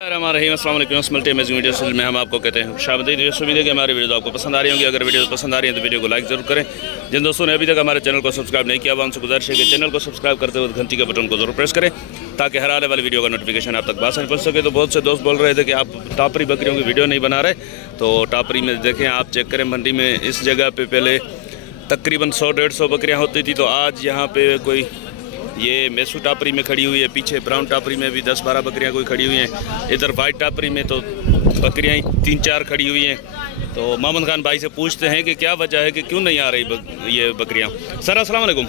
अस्सलाम वीडियो में हम आपको कहते हैं शाबादी। उम्मीद है कि हमारी वीडियो आपको पसंद आ रही होंगी। अगर वीडियो पसंद आ रही है तो वीडियो को लाइक जरूर करें। जिन दोस्तों ने अभी तक हमारे चैनल को सब्सक्राइब नहीं किया वो हमसे गुजारिश है कि चैनल को सब्सक्राइब करते हुए घंटी के बटन को जरूर प्रेस करें ताकि हर आने वाली वीडियो का नोटिफिकेशन आप तक बासानी पहुँच सके। तो बहुत से दोस्त बोल रहे थे कि आप टापरी बकरियों की वीडियो नहीं बना रहे, तो टापरी में देखें आप चेक करें। मंडी में इस जगह पर पहले तकरीबन 100-150 बकरियाँ होती थी, तो आज यहाँ पे कोई ये मेसू टापरी में खड़ी हुई है, पीछे ब्राउन टापरी में भी 10-12 बकरियां कोई खड़ी हुई हैं, इधर वाइट टापरी में तो बकरियां 3-4 खड़ी हुई हैं। तो मोहम्मद खान भाई से पूछते हैं कि क्या वजह है कि क्यों नहीं आ रही ये बकरियां। सर अस्सलाम वालेकुम।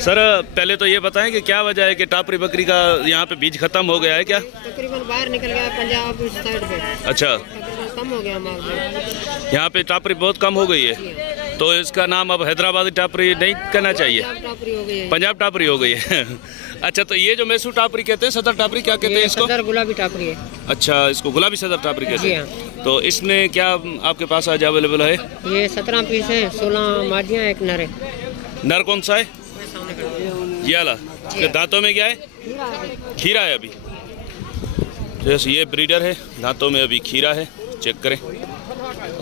सर पहले तो ये बताएं कि क्या वजह है कि टापरी बकरी का यहाँ पे बीज खत्म हो गया है क्या? तकरीबन बाहर निकल गया पंजाब साइड पे। अच्छा, कम हो गया माल, यहाँ पे टापरी बहुत कम हो गई है, तो इसका नाम अब हैदराबादी टापरी नहीं करना चाहिए, पंजाब टापरी हो गई है। अच्छा, तो ये जो मैसूर टापरी कहते हैं, सदर टापरी क्या कहते हैं इसको? सदर गुलाबी टापरी है। अच्छा, इसको गुलाबी सदर टापरी कहते हैं। तो इसमें क्या आपके पास आज अवेलेबल है? ये 17 पीस है, 16 मादियाँ, एक नर है। नर कौन सा है? ये वाला। दांतों में क्या है? खीरा है अभी। जैसे ये ब्रीडर है, दांतों में अभी खीरा है, चेक करें।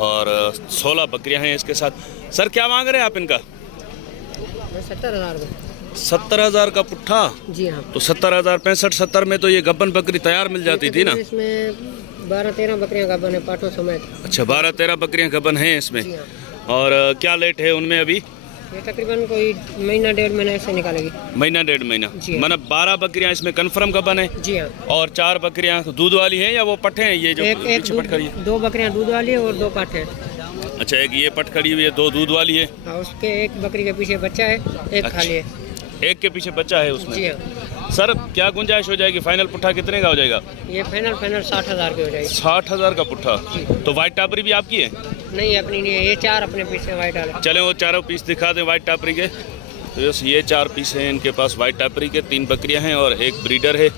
और 16 बकरियां हैं इसके साथ। सर क्या मांग रहे हैं आप इनका? 70,000। 70,000 का पुट्ठा? जी हाँ। तो 70,000 65-70 में तो ये गब्बन बकरी तैयार मिल जाती थी ना? इसमें 12-13 बकरियां गब्बन है, पाठों समेत। अच्छा, 12-13 बकरियां गब्बन हैं इसमें। और क्या लेट है उनमें अभी? ये तकरीबन कोई महीना 1.5 महीना ऐसे निकालेगी। महीना 1.5 महीना, मतलब 12 बकरियां इसमें कंफर्म गब्बन है? जी हाँ। और 4 बकरियां दूध वाली हैं या वो पट्ठे हैं? ये जो एक पट खड़ी है। 2 बकरियां दूध वाली है और 2 पट है। अच्छा, एक ये पट खड़ी हुई है, 2 दूध वाली है। उसके एक बकरी के पीछे बच्चा है, एक खाली है। एक के पीछे बच्चा है उसमें? जी हाँ। सर क्या गुंजाइश हो जाएगी? फाइनल पुट्ठा कितने का हो जाएगा? ये फाइनल 60,000 की हो जाएगी। 60,000 का पुट्ठा? तो वाइट टापरी भी आपकी है? नहीं, अपनी नहीं है। ये 4 अपने पीस है वाइट वाले। चले वो चारों पीस दिखा दें वाइट टापरी के। तो बस ये 4 पीस हैं इनके पास वाइट टापरी के। 3 बकरियां हैं और एक ब्रीडर है।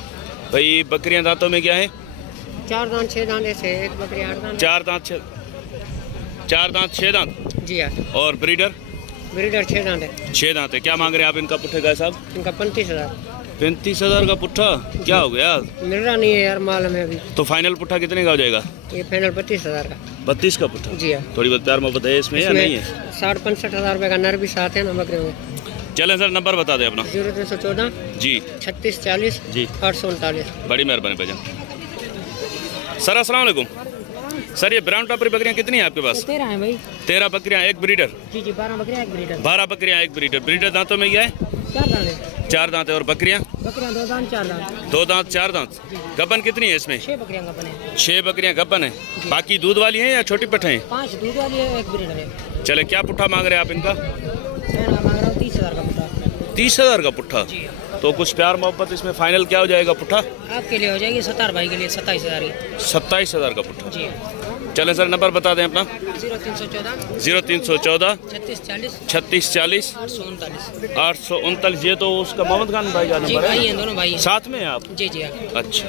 भाई बकरियां दांतों में क्या है? 4 दांत 6 दांत ऐसे, एक बकरी 8 दांत। 4 दांत 6 दांत? जी हाँ। और ब्रीडर 6 दांत है। 6 दांत है। क्या मांग रहे हैं आप इनका पुट्ठे का साहब? इनका 35,000। 35,000 का पुट्ठा? क्या हो गया? मिल रहा नहीं है यार माल में अभी। तो फाइनल पुट्ठा कितने का हो जाएगा? ये फाइनल 32,000 का। 32 का पुट्ठा? जी हाँ। थोड़ी बहुत प्यार मोहब्बत है इसमें या नहीं है? 60-65,000 रुपये का नर भी साथ है ना बकरियों में। चलें सर, नंबर बता दें अपना। 0314 जी 3640 जी 839। बड़ी मेहरबानी भाईजान। सर अस्सलाम वालेकुम। सर ये ब्राउन टापरी बकरियां कितनी है आपके पास? 13 है भाई। 13 बकरियां, एक ब्रीडर? जी 12 बकरियां, एक ब्रीडर। 12 बकरियां, एक ब्रीडर। ब्रीडर दांतों में क्या है? 4 दांत है। 4 दांत है। और बकरियां? 2 दांत 4 दांत। 2 दांत 4 दांत। गब्बन कितनी है इसमें? 6 बकरियां गब्बन है। 6 बकरियां गब्बन है। बाकी दूध वाली हैं या छोटी पट्टे हैं? 5 दूध वाली है, एक ब्रीडर है। चले, क्या पुट्ठा मांग रहे हैं आप इनका? मैं मांग रहा हूँ 30,000 का पुट्ठा। 30,000 का पुट्ठा? तो कुछ प्यार मोहब्बत इसमें फाइनल क्या हो जाएगा पुट्ठा? आपके लिए हो जाएगी 17 भाई के लिए 27,000 की। 27,000 का पुट्ठा? जी। चले सर, नंबर बता दें अपना। 0314 3640 839। ये तो उसका मोहम्मद खान भाई का नंबर है? दोनों भाई साथ में हैं आप? जी जी। अच्छा,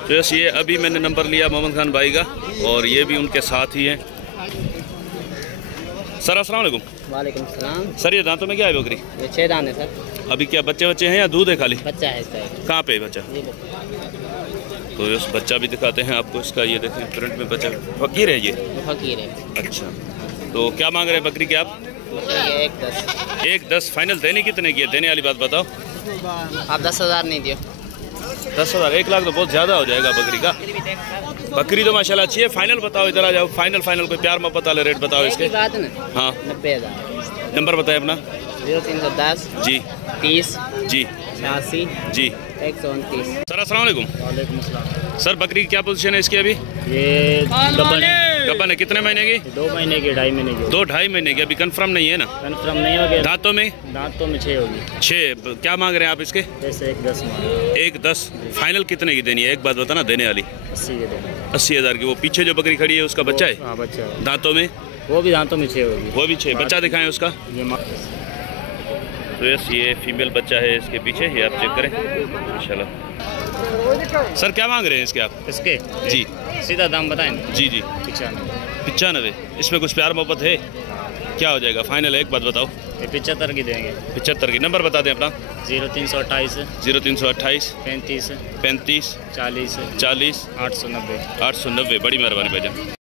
तो बस ये अभी मैंने नंबर लिया मोहम्मद खान भाई का और ये भी उनके साथ ही हैं। सर अस्सलाम वालेकुम। वालेकुम सलाम। सर ये दांतों में क्या है बकरी? ये 6 दांत है सर। अभी क्या बच्चे हैं या दूध है खाली? बच्चा है इसका। कहाँ पे बच्चा? तो उस बच्चा भी दिखाते हैं आपको इसका। ये देखें फ्रंट में बच्चा। फकीर है ये? फकीर है। अच्छा, तो क्या मांग रहे हैं बकरी के आप? 1-10 फाइनल। देने कितने की है? देने वाली बात बताओ। आप 10,000 नहीं दियो। 10,000? 1 लाख तो बहुत ज़्यादा हो जाएगा बकरी का। बकरी तो माशाल्लाह अच्छी है। फाइनल बताओ, इधर आ जाओ। फाइनल कोई प्यार मोहब्बत वाले रेट बताओ इसके। बात ना। हाँ 90,000। नंबर बताए अपना। 0310 जी 30 जी 86 जी 129। सर अस्सलाम वालेकुम। वालेकुम अस्सलाम। सर बकरी की क्या पोजीशन है इसकी अभी? ये गब्बन है। कितने महीने की? 2 महीने की, 2.5 महीने की। 2-2.5 महीने की। अभी कंफर्म नहीं है ना? कन्फर्म नहीं हो गया। दांतों में? दांतों में 6 होगी। 6। क्या मांग रहे हैं आप इसके? जैसे 1-10 1-10 फाइनल कितने की देनी है? एक बात बताना देने वाली। 80 के देना। 80,000 की। वो पीछे जो बकरी खड़ी है उसका बच्चा है? हाँ बच्चा है। दांतों में? वो भी दांतों में 6 होगी। वो भी 6। बच्चा दिखाएं उसका। तो यस, ये फीमेल बच्चा है इसके पीछे, ये आप चेक करें इंशाल्लाह। सर क्या मांग रहे हैं इसके आप? इसके जी सीधा दाम बताएं। जी जी 95। 95। इसमें कुछ प्यार मोहब्बत है? क्या हो जाएगा फाइनल? एक बात बताओ। ये 75 की देंगे। 75 की। नंबर बता दें अपना। 0328 0328 35 35 40 40 890। 890। बड़ी मेहरबानी भाईजान।